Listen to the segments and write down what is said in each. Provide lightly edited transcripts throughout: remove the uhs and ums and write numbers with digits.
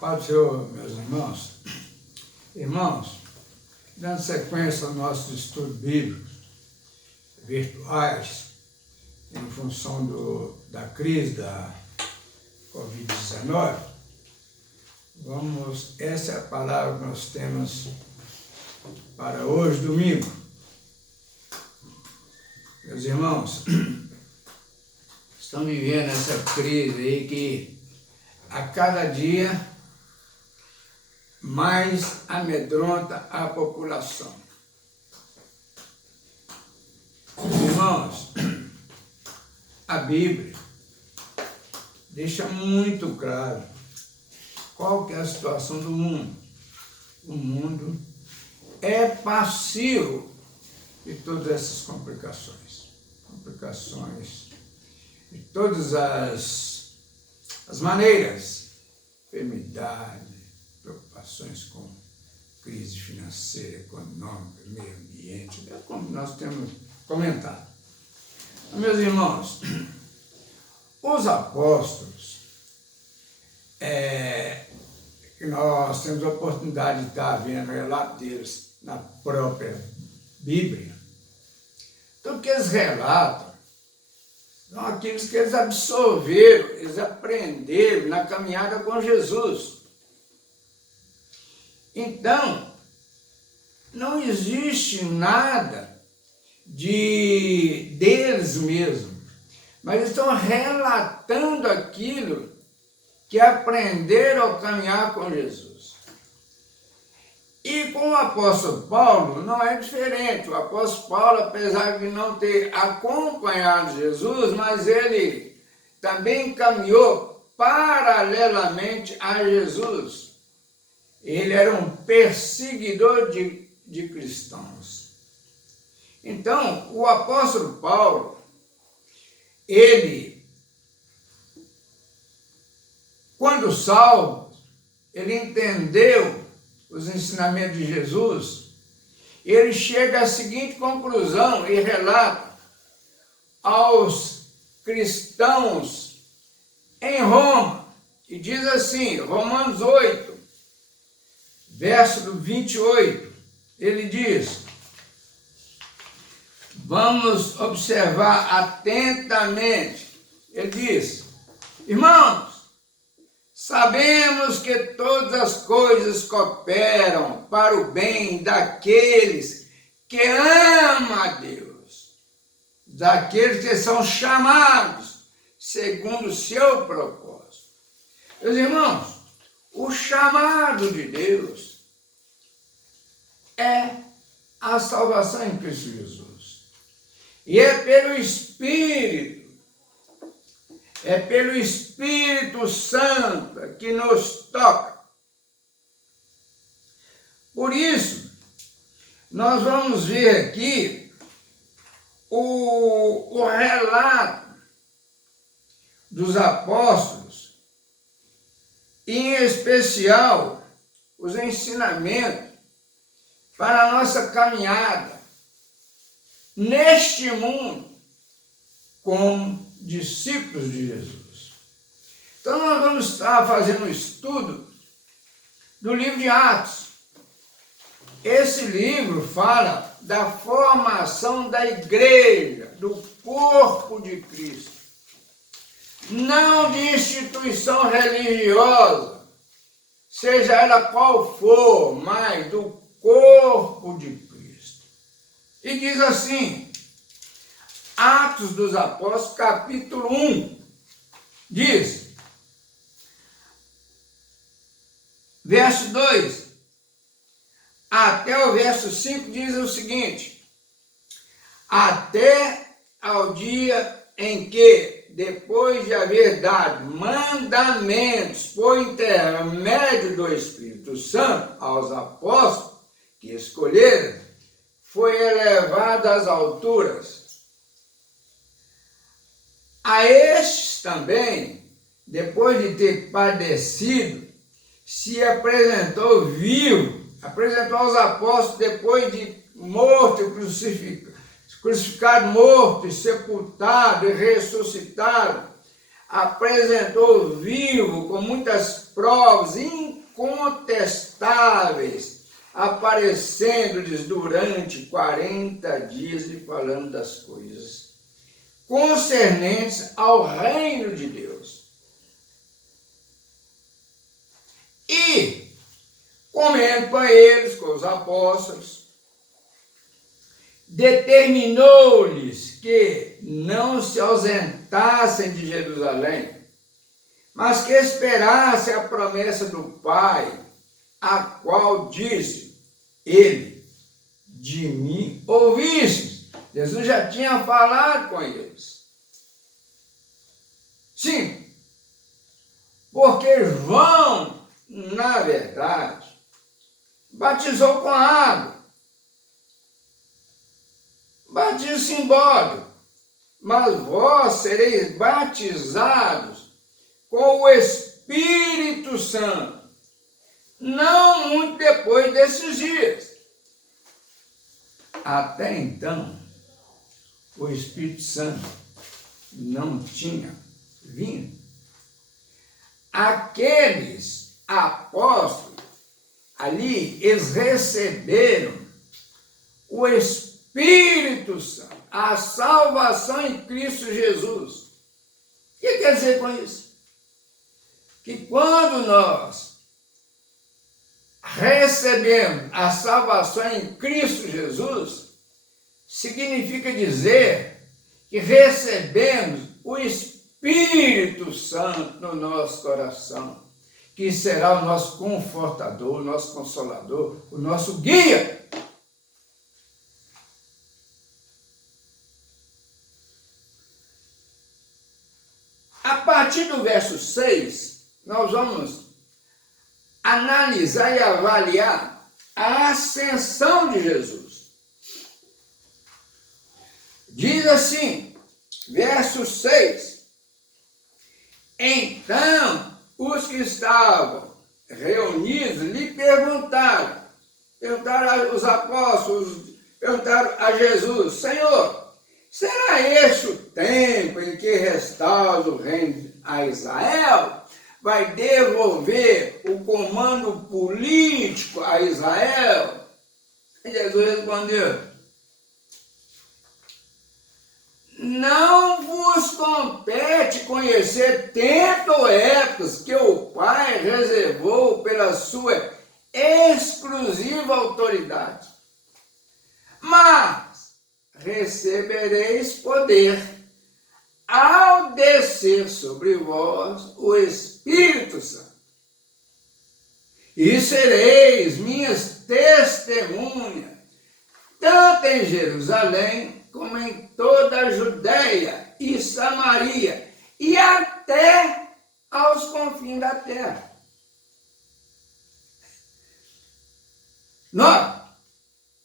Paz do Senhor, meus irmãos. Irmãos, dando sequência ao nosso estudo bíblico virtuais, em função da crise da Covid-19, essa é a palavra que nós temos para hoje, domingo. Meus irmãos, estamos vivendo essa crise aí que a cada dia mais amedronta a população. Irmãos, a Bíblia deixa muito claro qual que é a situação do mundo. O mundo é passivo de todas essas complicações de todas as maneiras, enfermidade, preocupações com crise financeira, econômica, meio ambiente, como nós temos comentado. Meus irmãos, os apóstolos, que nós temos a oportunidade de estar vendo o relato deles na própria Bíblia, tudo que eles relatam são aqueles que eles absorveram, eles aprenderam na caminhada com Jesus. Então, não existe nada deles mesmos, mas eles estão relatando aquilo que aprenderam ao caminhar com Jesus. E com o apóstolo Paulo não é diferente. O apóstolo Paulo, apesar de não ter acompanhado Jesus, mas ele também caminhou paralelamente a Jesus. Ele era um perseguidor de cristãos. Então, o apóstolo Paulo, ele, quando salvo, ele entendeu os ensinamentos de Jesus, ele chega à seguinte conclusão e relata aos cristãos em Roma, e diz assim, Romanos 8, verso 28, ele diz, vamos observar atentamente, ele diz, irmãos, sabemos que todas as coisas cooperam para o bem daqueles que amam a Deus, daqueles que são chamados segundo o seu propósito. Meus irmãos, o chamado de Deus é a salvação em Cristo Jesus. E é pelo Espírito Santo que nos toca. Por isso, nós vamos ver aqui o relato dos apóstolos, e em especial os ensinamentos para a nossa caminhada neste mundo como discípulos de Jesus. Então nós vamos estar fazendo um estudo do livro de Atos. Esse livro fala da formação da igreja, do corpo de Cristo. Não de instituição religiosa, seja ela qual for, mas do corpo de Cristo. E diz assim, Atos dos Apóstolos, capítulo 1, diz, verso 2, até o verso 5 diz o seguinte, até ao dia em que, depois de haver dado mandamentos por intermédio do Espírito Santo aos apóstolos que escolheram, foi elevado às alturas. A estes também, depois de ter padecido, se apresentou vivo, apresentou aos apóstolos depois de morto e crucificado, morto e sepultado e ressuscitado, apresentou vivo com muitas provas incontestáveis, aparecendo-lhes durante 40 dias e falando das coisas concernentes ao reino de Deus. E, comendo com eles, com os apóstolos, determinou-lhes que não se ausentassem de Jerusalém, mas que esperassem a promessa do Pai, a qual disse ele: de mim ouvistes. Jesus já tinha falado com eles. Sim, porque João, na verdade, batizou com água, batismo simbólico, mas vós sereis batizados com o Espírito Santo, não muito depois desses dias. Até então, o Espírito Santo não tinha vindo. Aqueles apóstolos ali, eles receberam o Espírito Santo, a salvação em Cristo Jesus. O que quer dizer com isso? Que quando nós recebemos a salvação em Cristo Jesus, significa dizer que recebemos o Espírito Santo no nosso coração, que será o nosso confortador, o nosso consolador, o nosso guia. A partir do verso 6, nós vamos analisar e avaliar a ascensão de Jesus. Diz assim, verso 6, então os que estavam reunidos lhe perguntaram os apóstolos, perguntaram a Jesus: Senhor, será este o tempo em que restaura o reino a Israel? Vai devolver o comando político a Israel? E Jesus respondeu: não vos compete conhecer tempo ou épocas que o Pai reservou pela sua exclusiva autoridade. Mas recebereis poder ao descer sobre vós o Espírito Santo. E sereis minhas testemunhas, tanto em Jerusalém, como em toda a Judéia e Samaria, e até aos confins da terra.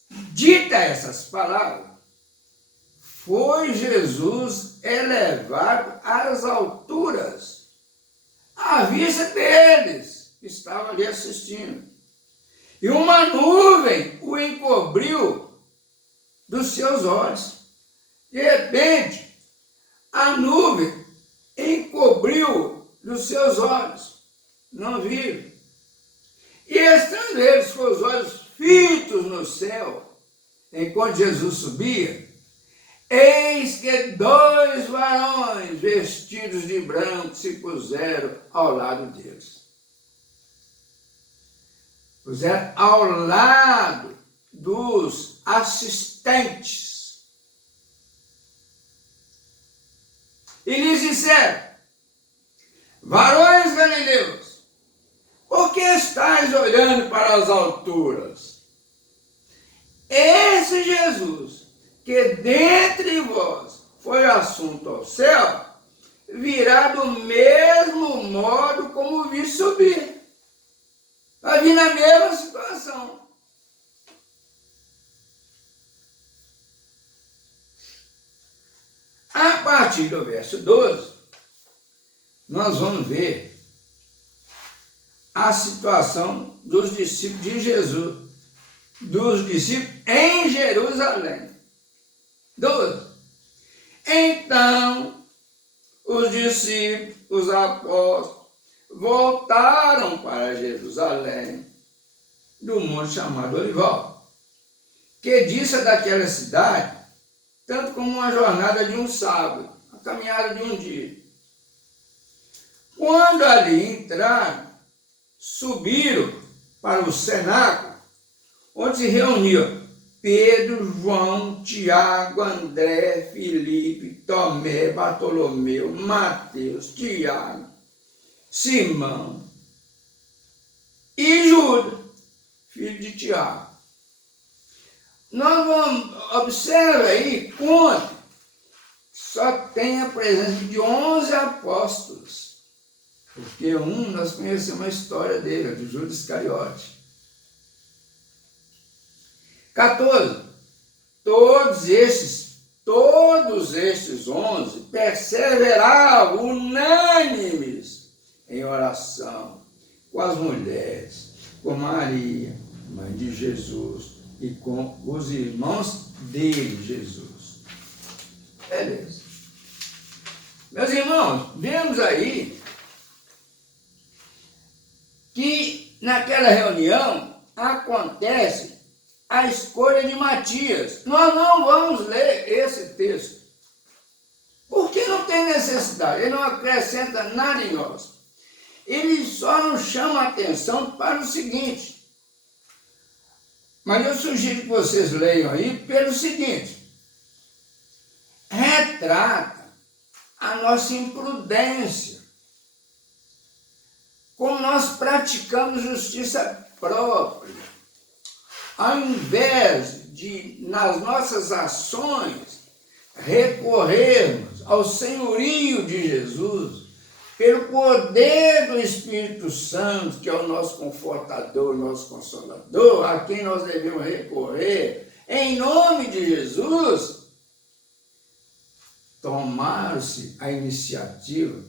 Dita essas palavras, foi Jesus elevado às alturas, à vista deles, que estavam ali assistindo. E uma nuvem o encobriu dos seus olhos. De repente, a nuvem encobriu dos seus olhos, não viram. E estando eles com os olhos fitos no céu, enquanto Jesus subia, eis que 2 varões vestidos de branco se puseram ao lado deles. Puseram ao lado dos assistentes. E lhes disseram: varões galileus, por que estáis olhando para as alturas? Esse Jesus, que dentre vós foi assunto ao céu, virá do mesmo modo como o vi subir. Vai vir na mesma situação. A partir do verso 12, nós vamos ver a situação dos discípulos de Jesus, dos discípulos em Jerusalém. 12. Então, os discípulos, os apóstolos, voltaram para Jerusalém, do monte chamado Olival, que dista daquela cidade, tanto como uma jornada de um sábado, a caminhada de um dia. Quando ali entraram, subiram para o cenáculo, onde se reuniam Pedro, João, Tiago, André, Filipe, Tomé, Bartolomeu, Mateus, Tiago, Simão e Judas, filho de Tiago. Nós vamos, observa aí, conta, só tem a presença de 11 apóstolos, porque nós conhecemos a história dele, de Judas Iscariote. 14. Todos estes 11 perseveravam unânimes em oração com as mulheres, com Maria, mãe de Jesus, e com os irmãos dele, Jesus. Beleza. Meus irmãos, vemos aí que naquela reunião acontece a escolha de Matias. Nós não vamos ler esse texto, porque não tem necessidade, ele não acrescenta nada em nós. Ele só nos chama a atenção para o seguinte, mas eu sugiro que vocês leiam aí pelo seguinte: retrata a nossa imprudência, como nós praticamos justiça própria, ao invés de, nas nossas ações, recorrermos ao senhorio de Jesus, pelo poder do Espírito Santo, que é o nosso confortador, nosso consolador, a quem nós devemos recorrer, em nome de Jesus, tomaram-se a iniciativa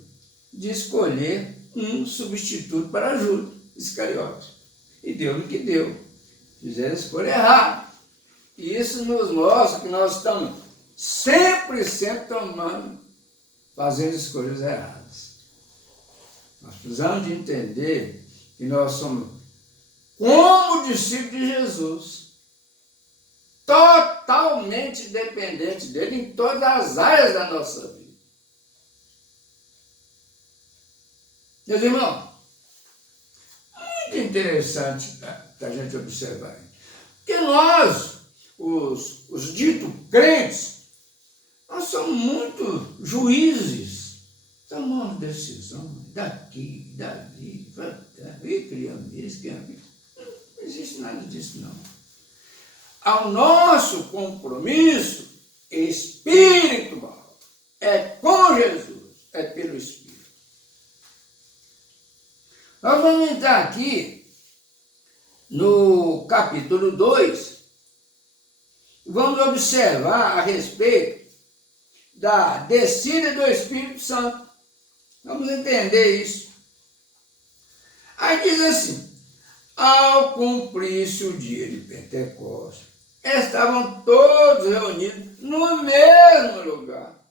de escolher um substituto para Judas Iscariote. E deu no que deu. Fizeram a escolha errada. E isso nos mostra que nós estamos sempre fazendo escolhas erradas. Nós precisamos de entender que nós somos, como discípulos de Jesus, totalmente dependentes dele em todas as áreas da nossa vida. Meus irmãos, muito interessante a gente observar. Porque nós, os ditos crentes, nós somos muito juízes. Tomamos decisão daqui, dali, e criamos isso, criamos isso. Não existe nada disso, não. Ao nosso compromisso espiritual é com Jesus, é pelo Espírito. Nós vamos entrar aqui no capítulo 2, vamos observar a respeito da descida do Espírito Santo. Vamos entender isso. Aí diz assim: ao cumprir-se o dia de Pentecostes, estavam todos reunidos no mesmo lugar.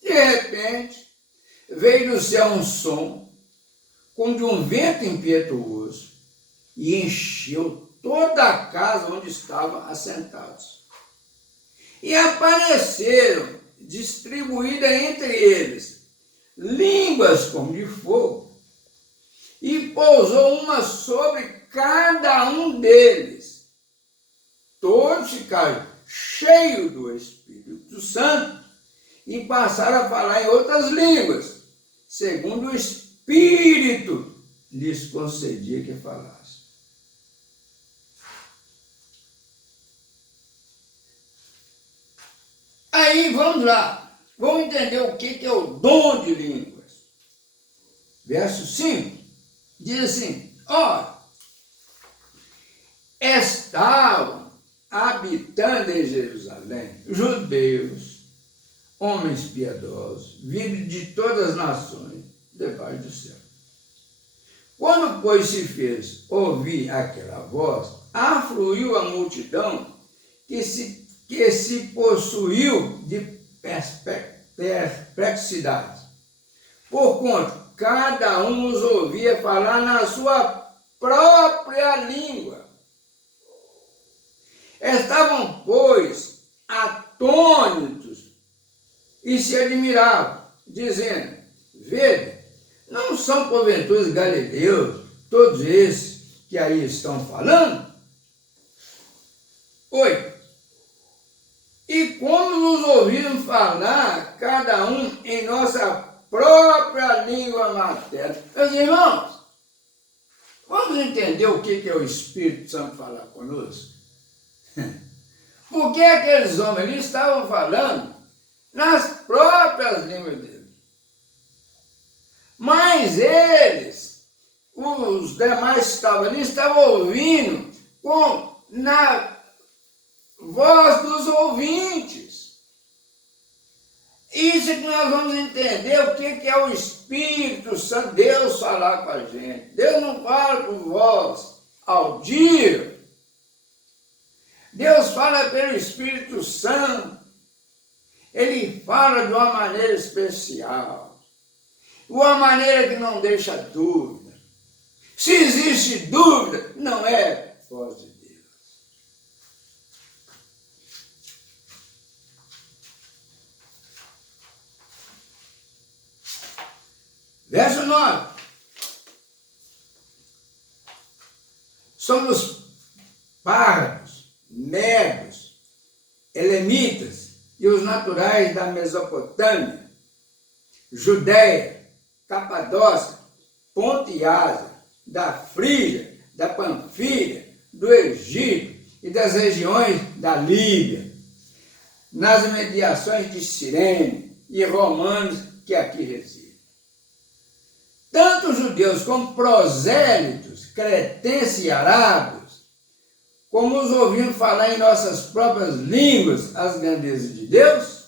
De repente, veio do céu um som, como de um vento impetuoso, e encheu toda a casa onde estavam assentados. E apareceram, distribuídas entre eles, línguas como de fogo, e pousou uma sobre cada um deles. Todos ficaram cheios do Espírito Santo e passaram a falar em outras línguas, segundo o Espírito lhes concedia que falassem. Aí, vamos lá, vamos entender o que é o dom de línguas. Verso 5, diz assim: ó, estavam habitando em Jerusalém judeus, homens piedosos, vindos de todas as nações, debaixo do céu. Quando, pois, se fez ouvir aquela voz, afluiu a multidão que se possuiu de perplexidade, Porquanto cada um os ouvia falar na sua própria língua. Estavam, pois, atônitos e se admiravam, dizendo: vede, não são porventura os galileus todos esses que aí estão falando? 8. E como nos ouviram falar, cada um em nossa própria língua materna. Meus irmãos, vamos entender o que é o Espírito Santo falar conosco? Porque aqueles homens ali estavam falando nas próprias línguas deles. Mas eles, os demais que estavam ali, estavam ouvindo na voz dos ouvintes. Isso é que nós vamos entender o que é o Espírito Santo, Deus falar com a gente. Deus não fala com voz audível. Deus fala pelo Espírito Santo. Ele fala de uma maneira especial. Uma maneira que não deixa dúvida. Se existe dúvida, não é voz de Deus. Verso 9. Somos pardos, medos, elemitas e os naturais da Mesopotâmia, Judéia, Capadócia, Ponto e Ásia, da Frígia, da Panfilha, do Egito e das regiões da Líbia, nas imediações de Cirene e romanos que aqui residem. Tanto judeus como prosélitos, cretenses e arábios, como os ouvindo falar em nossas próprias línguas as grandezas de Deus,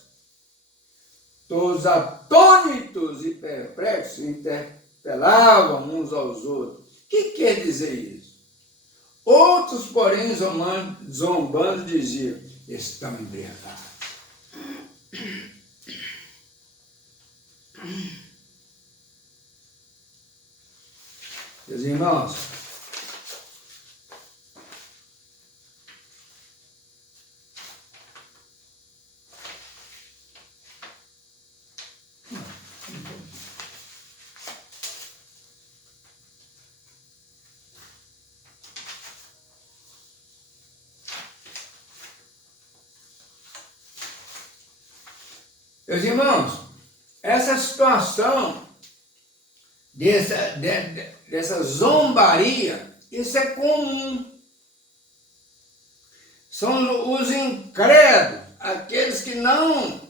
todos atônitos e perplexos interpelavam uns aos outros. O que quer dizer isso? Outros, porém, zombando, diziam: estão embriagados. Meus irmãos, essa situação dessa zombaria, isso é comum. São os incrédulos, aqueles que não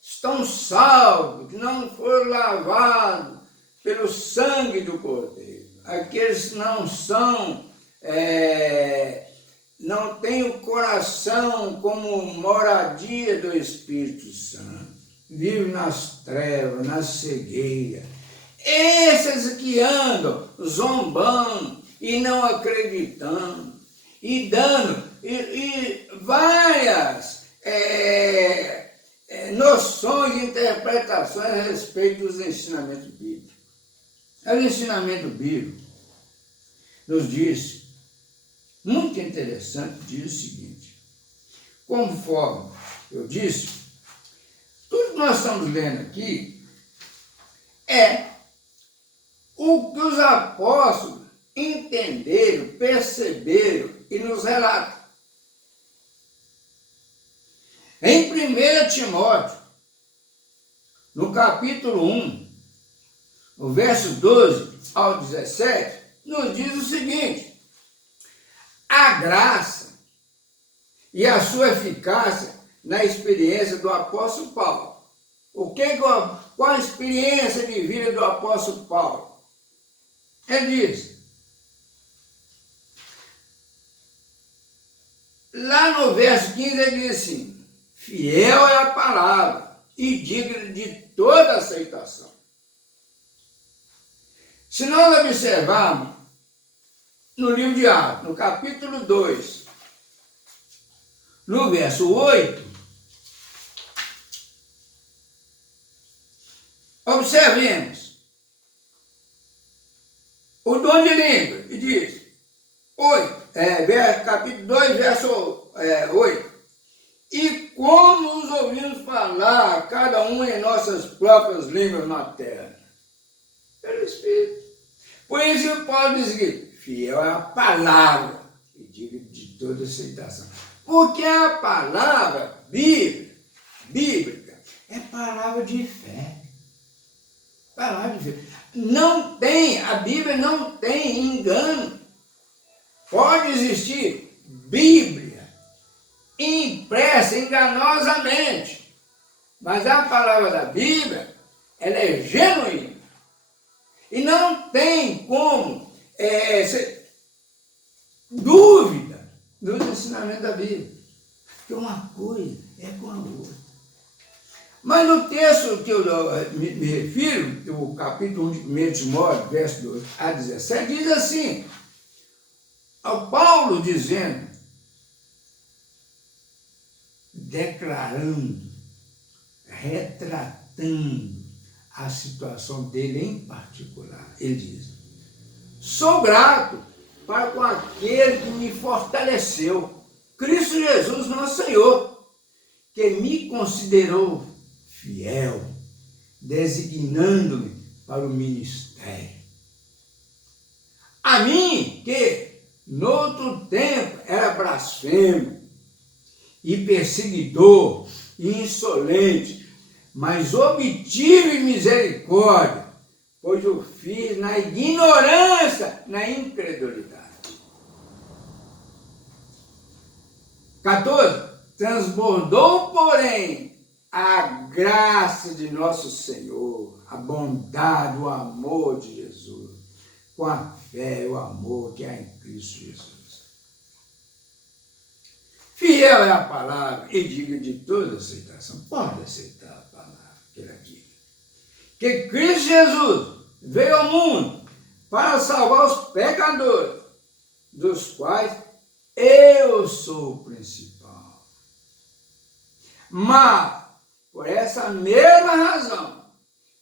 estão salvos, que não foram lavados pelo sangue do Cordeiro, aqueles que não são, não têm o coração como moradia do Espírito Santo, vivem nas trevas, na cegueira. Esses que andam zombando e não acreditando e dando várias noções e interpretações a respeito dos ensinamentos bíblicos. O ensinamento bíblico nos diz, muito interessante, diz o seguinte: conforme eu disse, tudo que nós estamos lendo aqui é o que os apóstolos entenderam, perceberam e nos relatam. Em 1 Timóteo, no capítulo 1, no verso 12 ao 17, nos diz o seguinte: a graça e a sua eficácia na experiência do apóstolo Paulo. Qual a experiência de vida do apóstolo Paulo? Ele diz, lá no verso 15, ele diz assim: fiel é a palavra e digna de toda aceitação. Se nós observarmos no livro de Atos, no capítulo 2, no verso 8, observemos o dom de língua, e diz, capítulo 2, verso 8. E como os ouvimos falar, cada um em nossas próprias línguas maternas? Pelo Espírito. Por isso que Paulo diz que fiel é a palavra, e digo de toda aceitação. Porque a palavra bíblica é palavra de fé. Palavra de fé. A Bíblia não tem engano. Pode existir Bíblia impressa enganosamente, mas a palavra da Bíblia, ela é genuína. E não tem como dúvida dos ensinamentos da Bíblia. Porque uma coisa é com a outra. Mas no texto que eu me refiro, o capítulo 1 de 1 Timóteo, verso 2 a 17, diz assim, ao Paulo dizendo, declarando, retratando a situação dele em particular. Ele diz, sou grato para com aquele que me fortaleceu, Cristo Jesus, nosso Senhor, que me considerou fiel, designando-me para o ministério. A mim, que noutro tempo era blasfemo, e perseguidor, e insolente, mas obtive misericórdia, pois o fiz na ignorância, na incredulidade. 14. Transbordou, porém, a graça de nosso Senhor, a bondade, o amor de Jesus, com a fé e o amor que há em Cristo Jesus. Fiel é a palavra e digna de toda aceitação. Pode aceitar a palavra que ela diga. Que Cristo Jesus veio ao mundo para salvar os pecadores, dos quais eu sou o principal. Mas, por essa mesma razão,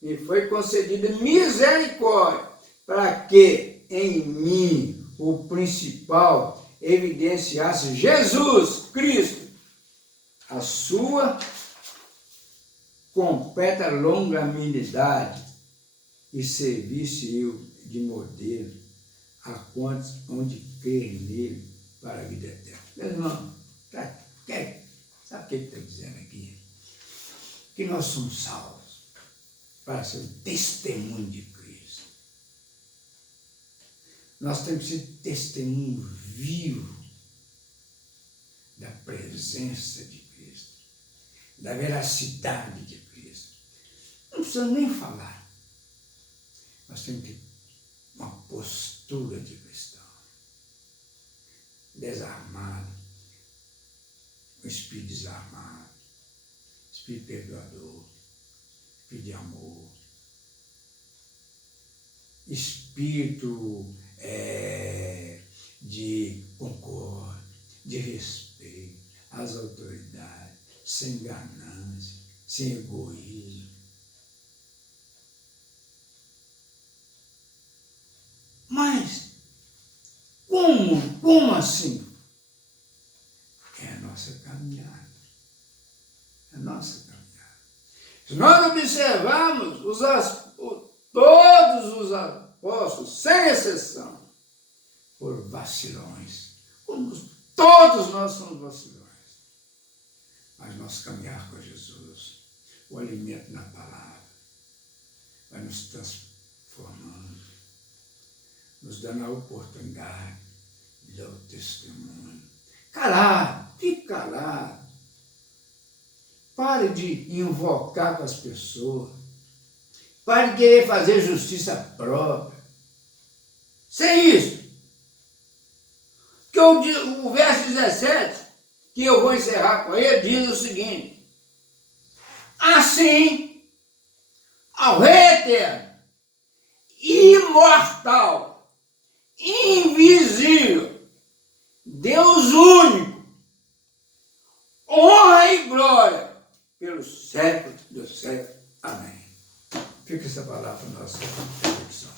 me foi concedida misericórdia, para que em mim, o principal, evidenciasse Jesus Cristo, a sua completa longanimidade, e servisse eu de modelo a quantos onde crer nele para a vida eterna. Meu irmão, sabe o que ele está dizendo aqui? Que nós somos salvos para ser o testemunho de Cristo. Nós temos que ser testemunho vivo da presença de Cristo, da veracidade de Cristo. Não precisa nem falar. Nós temos que ter uma postura de cristão, desarmado, o espírito desarmado, espírito perdoador, espírito de amor, espírito de concórdia, de respeito às autoridades, sem ganância, sem egoísmo. Mas, como assim? É a nossa caminhada. É a nossa caminhada. Se nós observarmos todos os apóstolos, sem exceção, foram vacilões. Como todos nós somos vacilões. Mas nós caminhar com Jesus, o alimento na palavra, vai nos transformando, nos dando a oportunidade de dar o testemunho. Calado, fique calado. Pare de invocar com as pessoas. Pare de querer fazer justiça própria. Sem isso. Porque o verso 17, que eu vou encerrar com ele, diz o seguinte: assim, ao Rei eterno, imortal, invisível, Deus único, honra e glória pelos séculos dos séculos. Amém. Fica essa palavra para nossa reflexão.